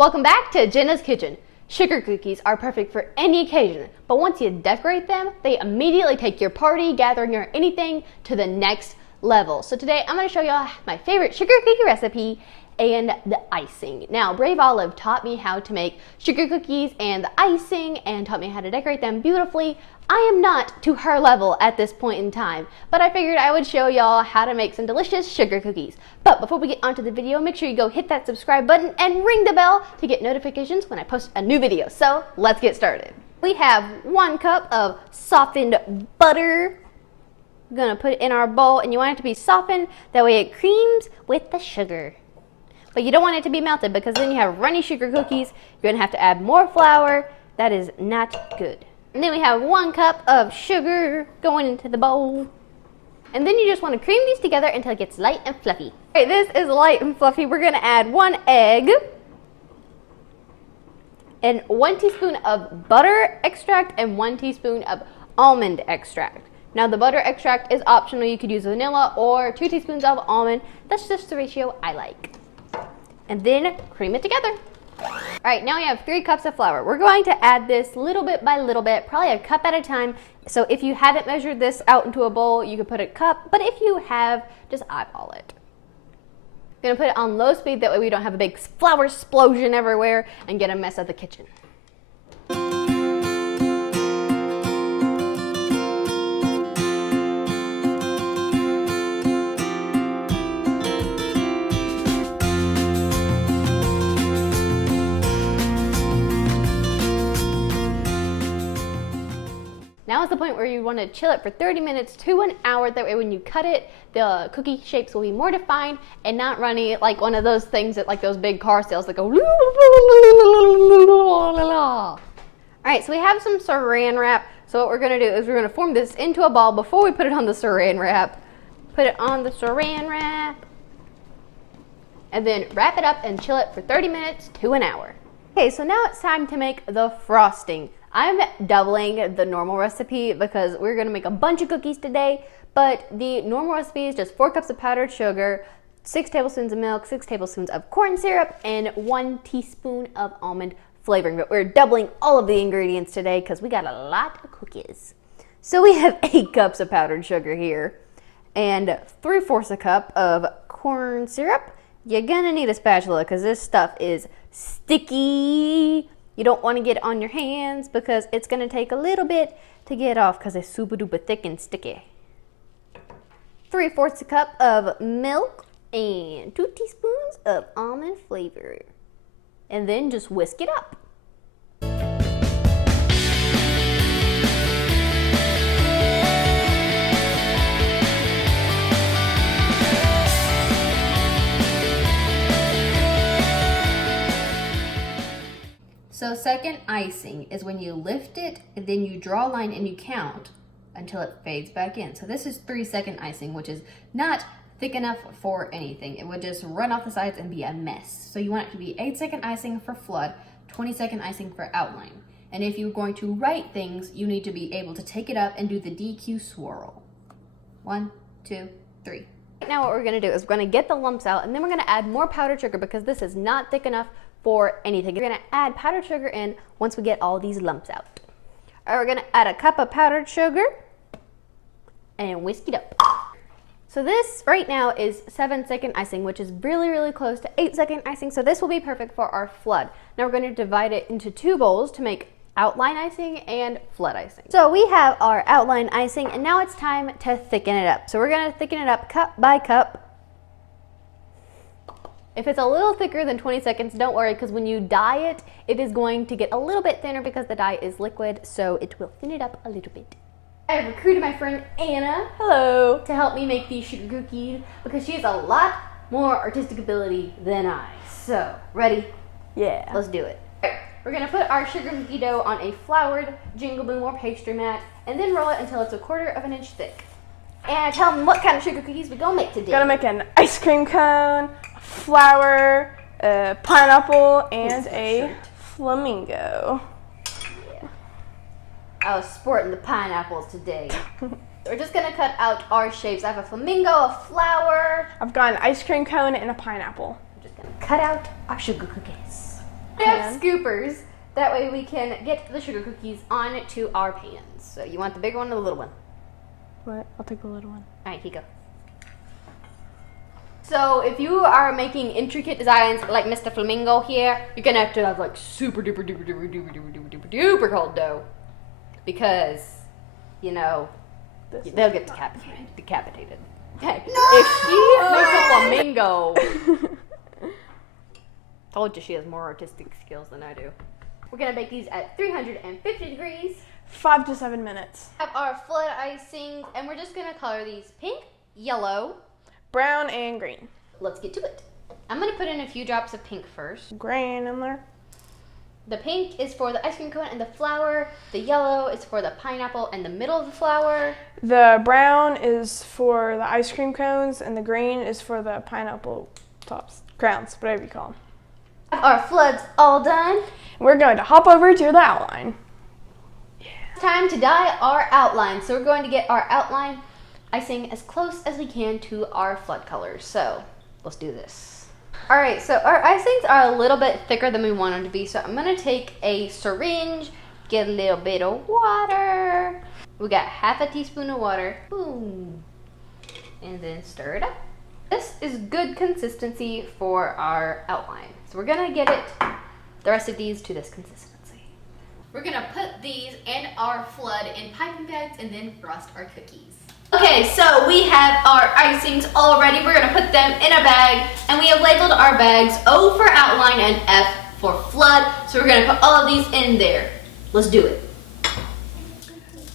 Welcome back to Jenna's Kitchen. Sugar cookies are perfect for any occasion, but once you decorate them, they immediately take your party, gathering, or anything to the next level. So today I'm going to show y'all my favorite sugar cookie recipe and the icing. Now, Brave Olive taught me how to make sugar cookies and the icing and taught me how to decorate them beautifully. I am not to her level at this point in time, but I figured I would show y'all how to make some delicious sugar cookies. But before we get onto the video, make sure you go hit that subscribe button and ring the bell to get notifications when I post a new video. So let's get started. We have 1 cup of softened butter. We're gonna put it in our bowl, and you want it to be softened, that way it creams with the sugar. But you don't want it to be melted because then you have runny sugar cookies. You're gonna have to add more flour. That is not good. And then we have 1 cup of sugar going into the bowl. And then you just want to cream these together until it gets light and fluffy. All right, this is light and fluffy. We're gonna add 1 egg and 1 teaspoon of butter extract and 1 teaspoon of almond extract. Now the butter extract is optional. You could use vanilla or 2 teaspoons of almond. That's just the ratio I like. And then cream it together. All right, now we have 3 cups of flour. We're going to add this little bit by little bit, probably a cup at a time. So if you haven't measured this out into a bowl, you could put a cup, but if you have, just eyeball it. I'm gonna put it on low speed, that way we don't have a big flour explosion everywhere and get a mess of the kitchen. Now is the point where you want to chill it for 30 minutes to an hour. That way when you cut it, the cookie shapes will be more defined and not runny like one of those things at like those big car sales that go. All right, so we have some saran wrap. So what we're going to do is we're going to form this into a ball before we put it on the saran wrap. Put it on the saran wrap. And then wrap it up and chill it for 30 minutes to an hour. Okay, so now it's time to make the frosting. I'm doubling the normal recipe because we're gonna make a bunch of cookies today, but the normal recipe is just 4 cups of powdered sugar, 6 tablespoons of milk, 6 tablespoons of corn syrup, and 1 teaspoon of almond flavoring. But we're doubling all of the ingredients today because we got a lot of cookies. So we have 8 cups of powdered sugar here and 3/4 a cup of corn syrup. You're gonna need a spatula because this stuff is sticky. You don't want to get it on your hands because it's going to take a little bit to get off because it's super duper thick and sticky. 3/4 a cup of milk and 2 teaspoons of almond flavor. And then just whisk it up. So second icing is when you lift it and then you draw a line and you count until it fades back in. So this is 3-second icing, which is not thick enough for anything. It would just run off the sides and be a mess. So you want it to be 8-second icing for flood, 20-second icing for outline. And if you're going to write things, you need to be able to take it up and do the DQ swirl. 1, 2, 3. Now what we're gonna do is we're gonna get the lumps out, and then we're gonna add more powdered sugar because this is not thick enough for anything. We're gonna add powdered sugar in once we get all these lumps out. All right, we're gonna add a cup of powdered sugar and whisk it up. So this right now is 7-second icing, which is really, really close to 8-second icing. So this will be perfect for our flood. Now we're gonna divide it into 2 bowls to make outline icing and flood icing. So we have our outline icing, and now it's time to thicken it up. So we're gonna thicken it up cup by cup. If it's a little thicker than 20 seconds, don't worry, because when you dye it, it is going to get a little bit thinner because the dye is liquid, so it will thin it up a little bit. I have recruited my friend Anna, hello, to help me make these sugar cookies because she has a lot more artistic ability than I. So, ready? Yeah. Let's do it. All right, we're gonna put our sugar cookie dough on a floured Jingle Boom or pastry mat and then roll it until it's 1/4 inch thick. And tell them what kind of sugar cookies we gonna make today. Gonna make an ice cream cone, flour, a pineapple, and a flamingo. Yeah. I was sporting the pineapples today. We're just gonna cut out our shapes. I have a flamingo, a flower. I've got an ice cream cone and a pineapple. We're just gonna cut out our sugar cookies. scoopers. That way we can get the sugar cookies onto our pans. So you want the big one or the little one? What? I'll take the little one. All right, here you go. So if you are making intricate designs like Mr. Flamingo here, you're gonna have to have like super duper duper duper duper duper duper duper duper cold dough, because you know they'll get decapitated. Hey, if she makes a flamingo, told you she has more artistic skills than I do. We're gonna bake these at 350 degrees. 5 to 7 minutes. Have our flood icing, and we're just gonna color these pink, yellow, Brown and green. let's get to it. I'm gonna put in a few drops of pink first. Green in there. The pink is for the ice cream cone and the flour. The yellow is for the pineapple and the middle of the flour. The brown is for the ice cream cones, and the green is for the pineapple tops, crowns, whatever you call them. Our flood's all done. We're going to hop over to the outline. Time to dye our outline. So we're going to get our outline icing as close as we can to our flood colors. So let's do this. All right, so our icings are a little bit thicker than we want them to be. So I'm gonna take a syringe, get a little bit of water. We got half a teaspoon of water. Boom. And then stir it up. This is good consistency for our outline. So we're gonna get the rest of these to this consistency. We're gonna put these and our flood in piping bags and then frost our cookies. Okay, so we have our icings all ready. We're gonna put them in a bag, and we have labeled our bags O for outline and F for flood. So we're gonna put all of these in there. Let's do it.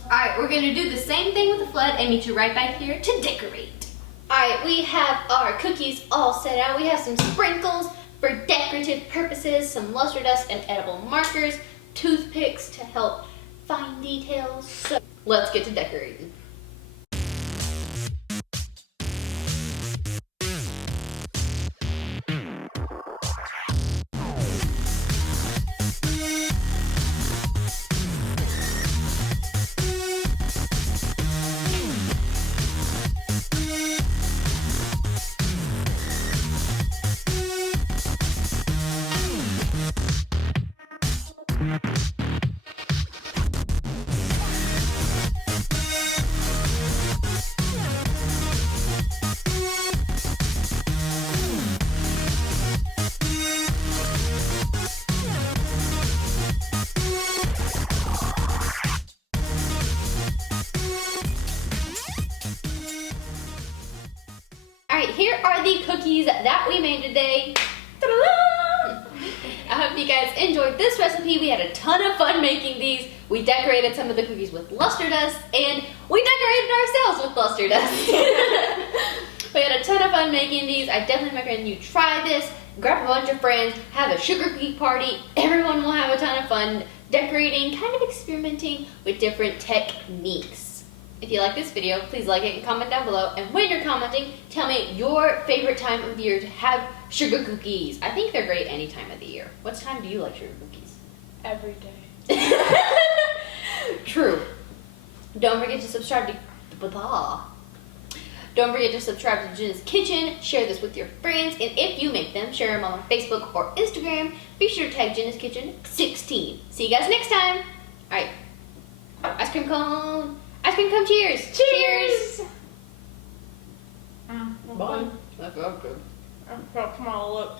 All right, we're gonna do the same thing with the flood and meet you right back here to decorate. All right, we have our cookies all set out. We have some sprinkles for decorative purposes, some luster dust and edible markers, toothpicks to help find details. So let's get to decorating. Alright, here are the cookies that we made today. Ta-da! I hope you guys enjoyed this recipe. We had a ton of fun making these. We decorated some of the cookies with luster dust, and we decorated ourselves with luster dust. We had a ton of fun making these. I definitely recommend you try this. Grab a bunch of friends, have a sugar cookie party. Everyone will have a ton of fun decorating, kind of experimenting with different techniques. If you like this video, please like it and comment down below. And when you're commenting, tell me your favorite time of the year to have sugar cookies. I think they're great any time of the year. What time do you like sugar cookies? Every day. True. Don't forget to subscribe to Don't forget to subscribe to Jenna's Kitchen. Share this with your friends, and if you make them, share them on Facebook or Instagram. Be sure to tag Jenna's Kitchen 16. See you guys next time. All right. Ice cream cone. Ice cream cone. Cheers. Cheers. Bye. That's good. Come on, look.